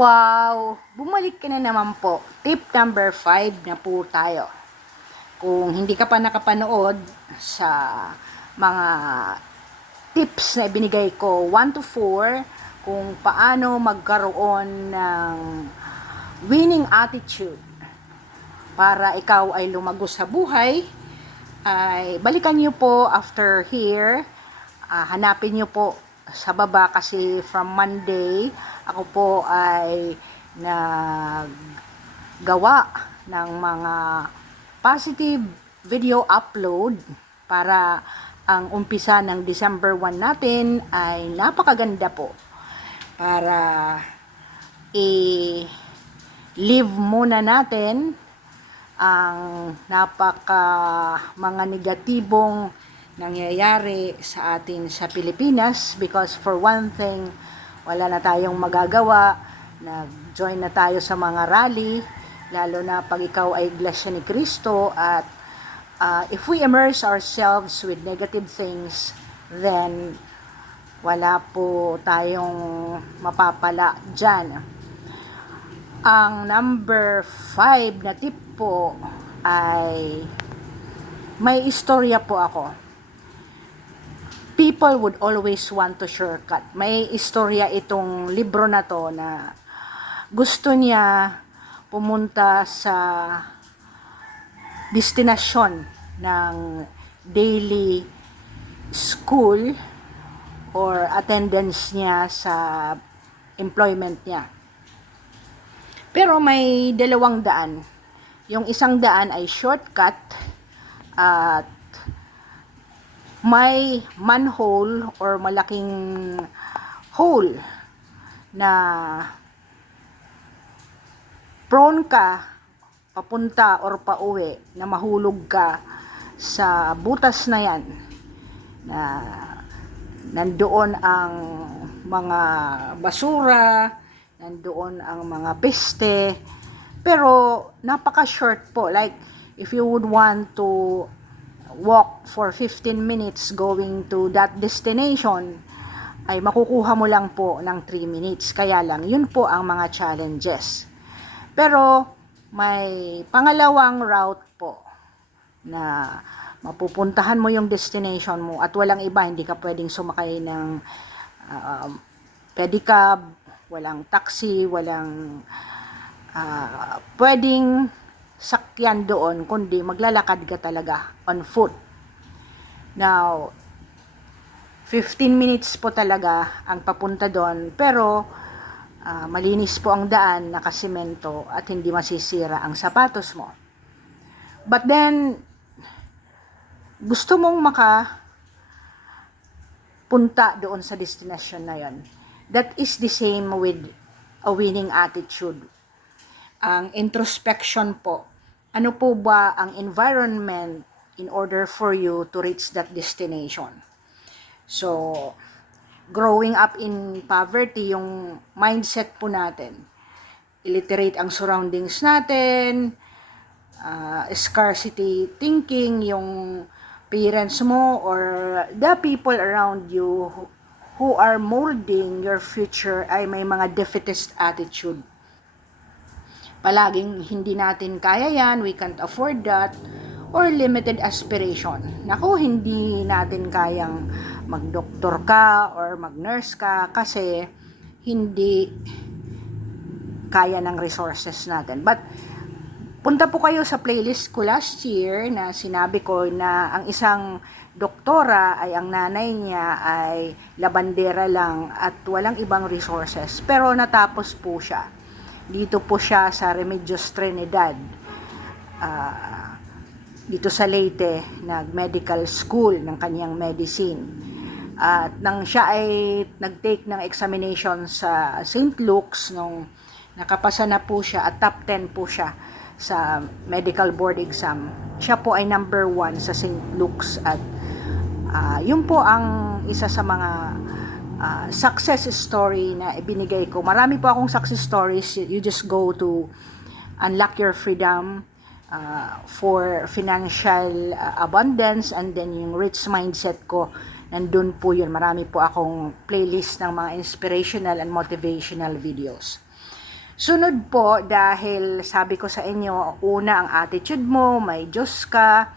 Wow! Bumalik ka na naman po. Tip number 5 na po tayo. Kung hindi ka pa nakapanood sa mga tips na ibinigay ko, 1 to 4, kung paano magkaroon ng winning attitude para ikaw ay lumago sa buhay, ay balikan nyo po after here. Hanapin nyo po sa baba kasi from Monday ako po ay naggawa ng mga positive video upload para ang umpisa ng December 1 natin ay napakaganda po para i-live muna natin ang mga negatibong nangyayari sa atin sa Pilipinas, because for one thing, wala na tayong magagawa. Nag-join na tayo sa mga rally, lalo na pag ikaw ay Iglesia ni Cristo, at if we immerse ourselves with negative things, then wala po tayong mapapala dyan. Ang number 5 na tip po ay may istorya po ako. People would always want to shortcut. May istorya itong libro na to na gusto niya pumunta sa destinasyon ng daily school or attendance niya sa employment niya. Pero may dalawang daan. Yung isang daan ay shortcut at may manhole or malaking hole na prone ka papunta or pauwi na mahulog ka sa butas na yan, na nandoon ang mga basura, nandoon ang mga peste, pero napaka-short po. Like, if you would want to walk for 15 minutes going to that destination, ay makukuha mo lang po ng 3 minutes. Kaya lang, yun po ang mga challenges. Pero, may pangalawang route po na mapupuntahan mo yung destination mo at walang iba. Hindi ka pwedeng sumakay ng pedicab, walang taxi, walang pwedeng sakyan doon, kundi maglalakad ka talaga on foot. Now, 15 minutes po talaga ang papunta doon, pero malinis po ang daan, nakasimento at hindi masisira ang sapatos mo. But then, gusto mong makapunta doon sa destination na yon. That is the same with a winning attitude. Ang introspection po, ano po ba ang environment in order for you to reach that destination? So, growing up in poverty, yung mindset po natin, illiterate ang surroundings natin, scarcity thinking, yung parents mo or the people around you who are molding your future ay may mga defeatist attitude. Palaging hindi natin kaya yan, we can't afford that, or limited aspiration. Naku, hindi natin kayang mag-doktor ka or mag-nurse ka kasi hindi kaya ng resources natin. But, punta po kayo sa playlist ko last year na sinabi ko na ang isang doktora ay ang nanay niya ay labandera lang at walang ibang resources. Pero natapos po siya. Dito po siya sa Remedios Trinidad, dito sa Leyte, nag-medical school ng kanyang medicine. At nang siya ay nag-take ng examination sa St. Luke's, nung nakapasa na po siya at top 10 po siya sa medical board exam, siya po ay number 1 sa St. Luke's. At yun po ang isa sa mga success story na ibinigay ko. Marami po akong success stories. You just go to Unlock Your Freedom for financial abundance, and then yung rich mindset ko, nandun po yun. Marami po akong playlist ng mga inspirational and motivational videos. Sunod po, dahil sabi ko sa inyo, una ang attitude mo, may Diyos ka,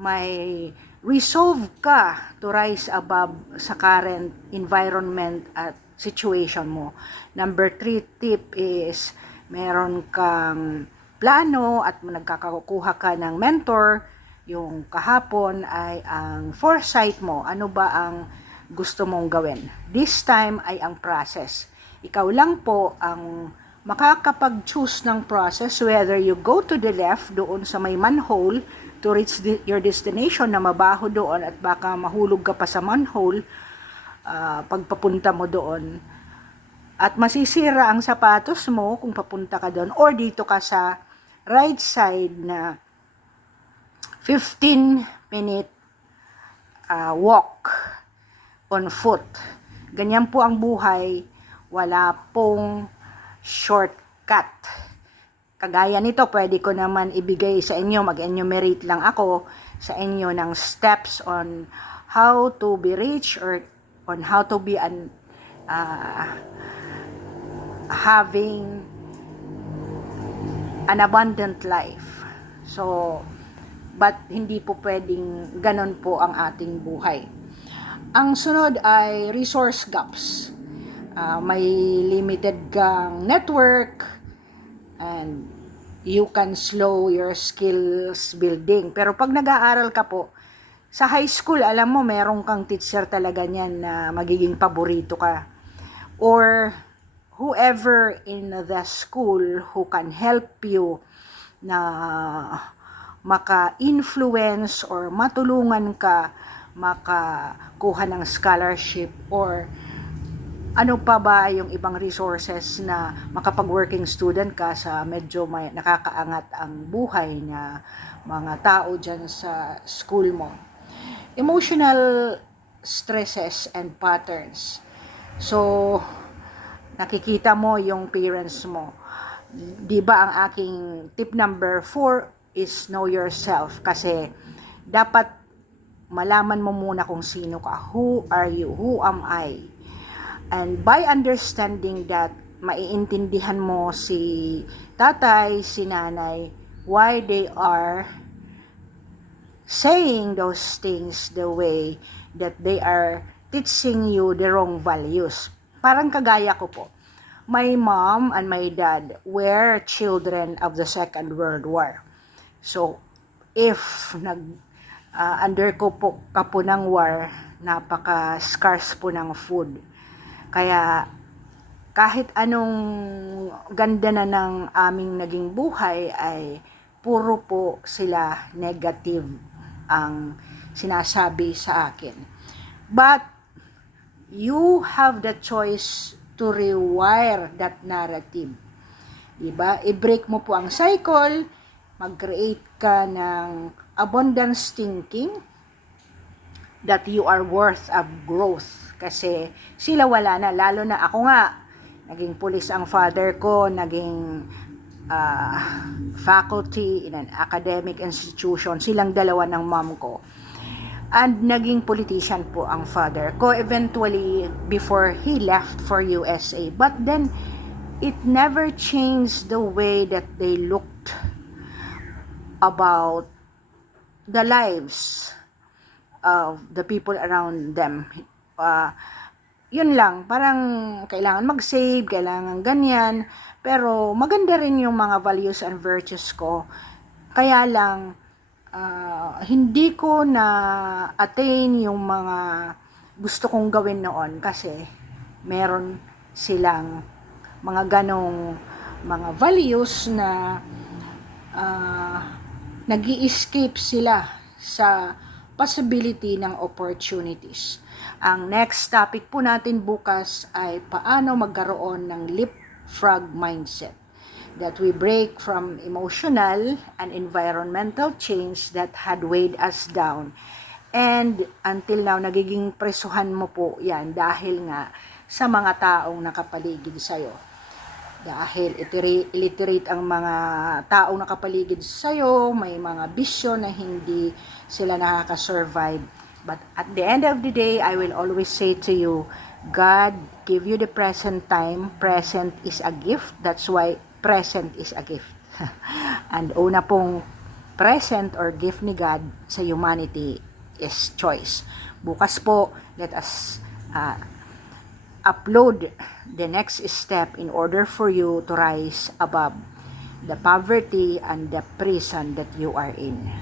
may resolve ka to rise above sa current environment at situation mo. Number 3 tip is, meron kang plano at nagkakakuha ka ng mentor. Yung kahapon ay ang foresight mo. Ano ba ang gusto mong gawin? This time ay ang process. Ikaw lang po ang makakapag-choose ng process, whether you go to the left doon sa may manhole to reach your destination na mabaho doon at baka mahulog ka pa sa manhole pagpapunta mo doon, at masisira ang sapatos mo kung papunta ka doon, or dito ka sa right side na 15-minute walk on foot. Ganyan po ang buhay, wala pong shortcut. Kagaya nito, pwede ko naman ibigay sa inyo, mag-enumerate lang ako sa inyo ng steps on how to be rich or on how to be having an abundant life. So, but hindi po pwedeng ganon po ang ating buhay. Ang sunod ay resource gaps. May limited kang network and you can slow your skills building. Pero pag nag-aaral ka po, sa high school, alam mo, merong kang teacher talaga niyan na magiging paborito ka. Or whoever in the school who can help you na maka-influence or matulungan ka makakuha ng scholarship or ano pa ba yung ibang resources na makapag-working student ka sa medyo may nakakaangat ang buhay na mga tao dyan sa school mo. Emotional stresses and patterns. So, nakikita mo yung parents mo. Diba ang aking tip number 4 is know yourself. Kasi dapat malaman mo muna kung sino ka. Who are you? Who am I? And by understanding that, maiintindihan mo si tatay, si nanay, why they are saying those things the way that they are teaching you the wrong values. Parang kagaya ko po. My mom and my dad were children of the Second World War. So, if undergo po ka po ng war, napaka-scarce po ng food. Kaya kahit anong ganda na ng aming naging buhay ay puro po sila negative ang sinasabi sa akin. But you have the choice to rewire that narrative. Diba? I-break mo po ang cycle, mag-create ka ng abundance thinking that you are worth of growth. Kasi sila wala na, lalo na ako nga, naging pulis ang father ko, naging faculty in an academic institution, silang dalawa ng mom ko. And naging politician po ang father ko eventually before he left for USA. But then, it never changed the way that they looked about the lives of the people around them. Yun lang, parang kailangan mag-save, kailangan ganyan, pero maganda rin yung mga values and virtues ko. Kaya lang, hindi ko na attain yung mga gusto kong gawin noon kasi meron silang mga ganong mga values na nag-i-escape sila sa possibility ng opportunities. Ang next topic po natin bukas ay paano magkaroon ng leapfrog mindset, that we break from emotional and environmental change that had weighed us down. And until now, nagiging presuhan mo po yan dahil nga sa mga taong nakapaligid sa'yo. Dahil illiterate ang mga taong nakapaligid sa'yo, may mga bisyo na hindi sila nakaka-survive. But at the end of the day, I will always say to you, God give you the present time. Present is a gift. That's why present is a gift. And una pong present or gift ni God sa humanity is choice. Bukas po, let us upload the next step in order for you to rise above the poverty and the prison that you are in.